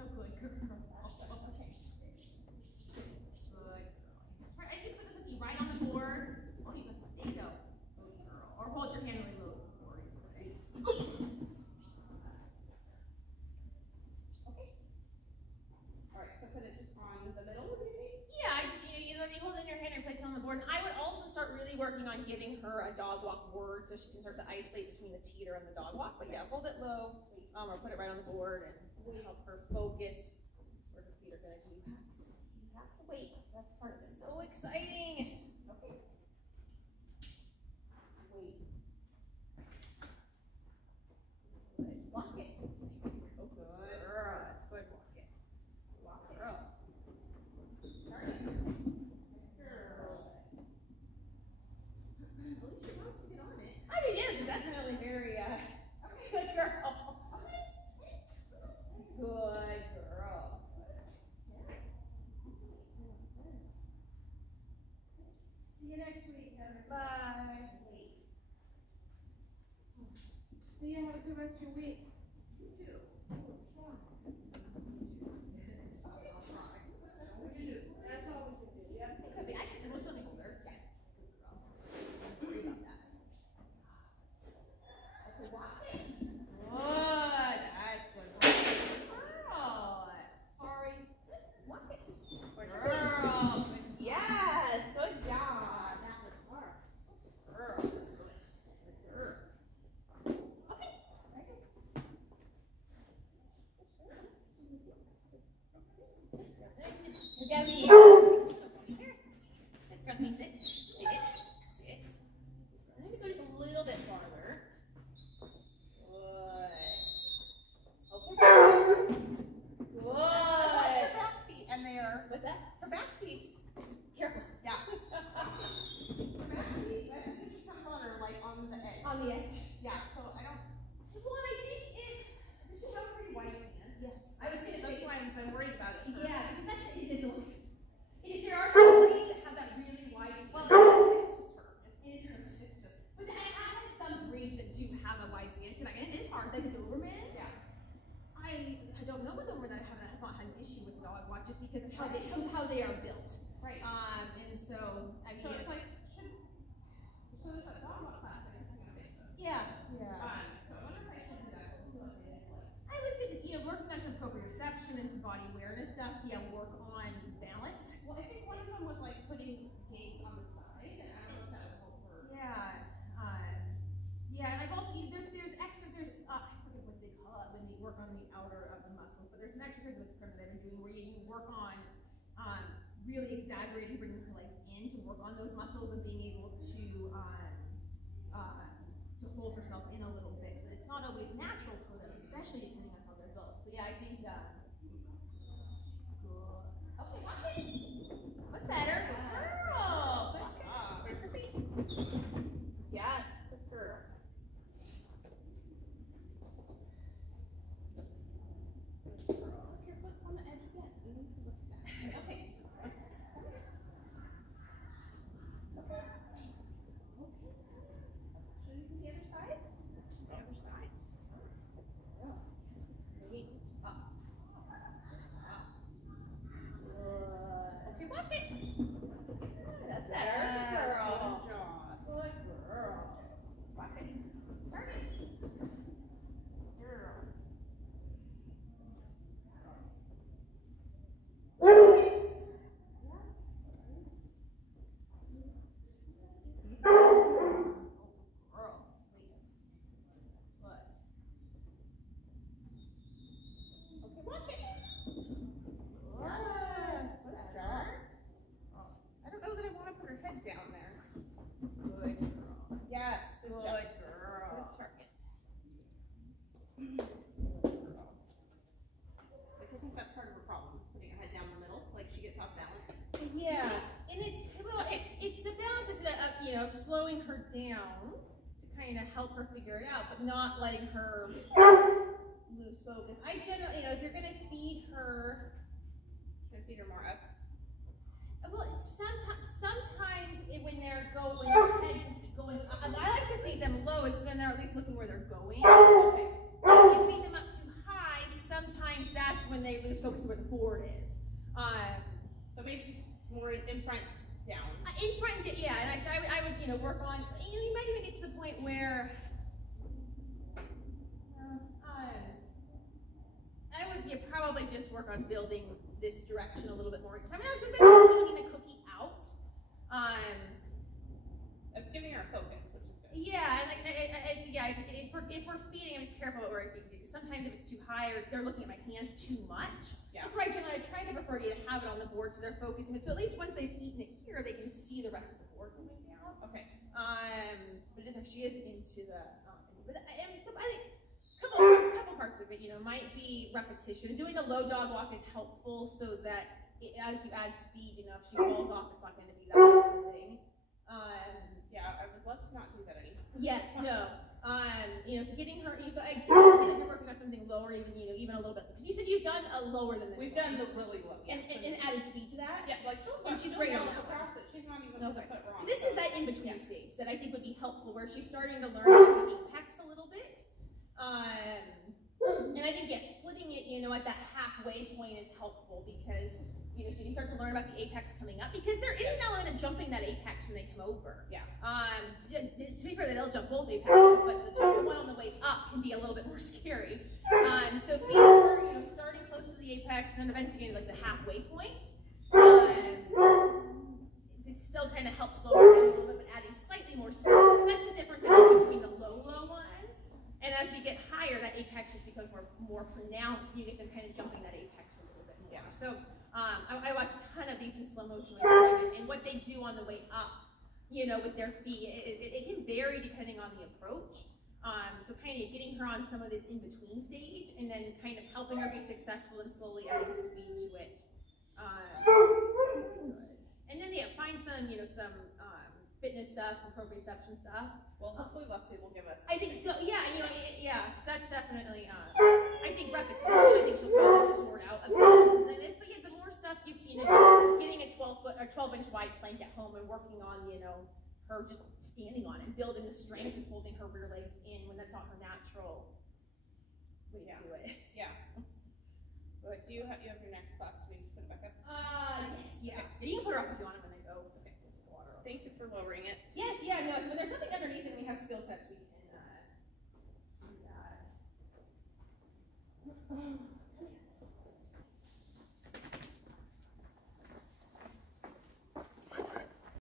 Oh, good girl. Okay. Good girl. Right, I think put the cookie right on the board. Oh, you got the stay though. Good girl. Or hold your hand really low. Okay. All right, so put it just on the middle, what do you think? Yeah, I just, you hold it in your hand and place it on the board. And I would also start really working on giving her a dog walk word so she can start to isolate between the teeter and the dog walk. But yeah, hold it low, or put it right on the board and help her focus where her feet are going to be. You have to wait. That's part of it. So exciting. Okay. Wait. Good. Walk it. Oh, good. Girl. That's good. Walk it. Walk it. Girl. Turn it. Girl. At least she wants to get on it. I mean, it is definitely very Okay. good girl. Okay. Good girl. See you next week, Heather. Bye. See you. Have a good rest of your week. You too. That's all we can do. Yep. It could be. I can emotionally hold her. Yeah. Good girl. Don't worry about that. Okay, walk it. Good. That's good. Girl. Sorry. Walk it. Girl. Yes. Good job. That was hard. Girl. Good girl. Okay. Right here. You gotta be here. Let me sit. Sit. Sit. Maybe go just a little bit farther. Good. Okay. Good. Watch her back feet, and they are What's that? her back feet. Careful. Yeah. Her back feet, as soon as she comes on, are like on the edge. On the edge. Yeah. So I don't. Well, I think it's. Does she have a pretty wide stance? Yes. I was gonna That's say. why I'm worried about it. Yeah, because that's there are some breeds that have that really wide stance. Well, it's just her. It's just. But I have some breeds that do have a wide stance, and it is hard. Like the Doberman. Yeah. I don't know a Doberman that has not had an issue with dog walk just because of how they are built. Right. And so I mean. So it's like so there's a dog walk class that I'm going to make. Yeah. Yeah. So I wonder if I should do that. I was just working on some proprioception and some body awareness stuff to work on balance. Well, I think one of them was like putting gates on the side, and I don't know if that would help her. Yeah. Yeah, and I've also I forget what they call it when they work on the outer of the muscles, but there's some exercises with the that I've been doing where you work on really exaggerating, bringing her legs in to work on those muscles and being able to hold herself in a little bit. So it's not always natural for them, especially depending on how they're built. So yeah, I think good. Okay, walk it. What's better? Good girl. Good job. Where's her feet? Yes, good girl. Look, your foot's on the edge again. We need to look at that. Okay. Okay. Should we do the other side? The other side. Wait. Up. Okay, walk it. That's better. Yes, Good girl. good job. Good girl. Walk it. Turn it. Girl. Down there. Good girl. Yes, good Good job. girl. Good target. I think that's part of her problem, is putting her head down the middle, like she gets off balance. Yeah, and it's the balance of slowing her down to kind of help her figure it out, but not letting her lose focus. I generally, if you're gonna feed her, More up. well, sometimes when their head is going, I like to feed them low, is because then they're at least looking where they're going. Okay. If you feed them up too high, sometimes that's when they lose focus of where the board is. So maybe just more in front, down. In front, yeah, and actually I would, you know, work on, you might even get to the point where, I would probably just work on building this direction a little bit more. I mean, I should be taking the cookie out. That's giving her focus, which is good. Yeah, and like, if we're feeding, I'm just careful about where I feed, because sometimes if it's too high or they're looking at my hands too much. Yeah. That's why I try to prefer you to have it on the board so they're focusing it. So at least once they've eaten it here, they can see the rest of the board moving down. Okay. But it is, she is into the, but I mean, so I think couple parts of it, you know, might be repetition. Doing a low dog walk is helpful so that as you add speed, you know, if she falls off, it's not going to be that kind of thing. Yeah, I would love to not do that anymore. Yes, no. You know, so getting her, so I if you're working on something lower, even, you know, even a little bit, because you said you've done a lower than this. We've done the really low. Yeah, and added speed to that. Yeah, like she's great on that across it. She's not even Okay. a foot wrong. So this is that in between stage that I think would be helpful, where she's starting to learn the apex a little bit. And I think, yes, splitting it, you know, at that halfway point is helpful, because, you know, she can start to learn about the apex coming up, because there is an element of jumping that apex when they come over. Yeah. To be fair, they'll jump both apexes, but the jumping one on the way up can be a little bit more scary. So feeding her, you know, starting close to the apex, and then eventually getting like the halfway point. It still kind of helps slow her down a little bit, but adding slightly more speed. So that's the difference between the low ones. And as we get higher, that apex just becomes more pronounced, and you get them kind of jumping that apex a little bit more. Yeah. So I watched a ton of these in slow motion, and what they do on the way up, you know, with their feet, it can vary depending on the approach. So kind of getting her on some of this in-between stage, and then kind of helping her be successful and slowly adding speed to it. And then, yeah, find some, you know, some fitness stuff, some proprioception stuff. Well, hopefully Leslie will give us. I think so, yeah, you know, yeah, because that's definitely, I think repetition, I think she'll probably sort out a bit than this, but yeah, the more stuff you know, getting a 12-foot or 12-inch wide plank at home and working on, you know, her just standing on it and building the strength and holding her rear legs in when that's not her natural way to do it. Yeah. But you have your next class. Do we put it back up? Yes, yeah. Okay. You can put her up if you want it when I go. Okay. Thank you for lowering it.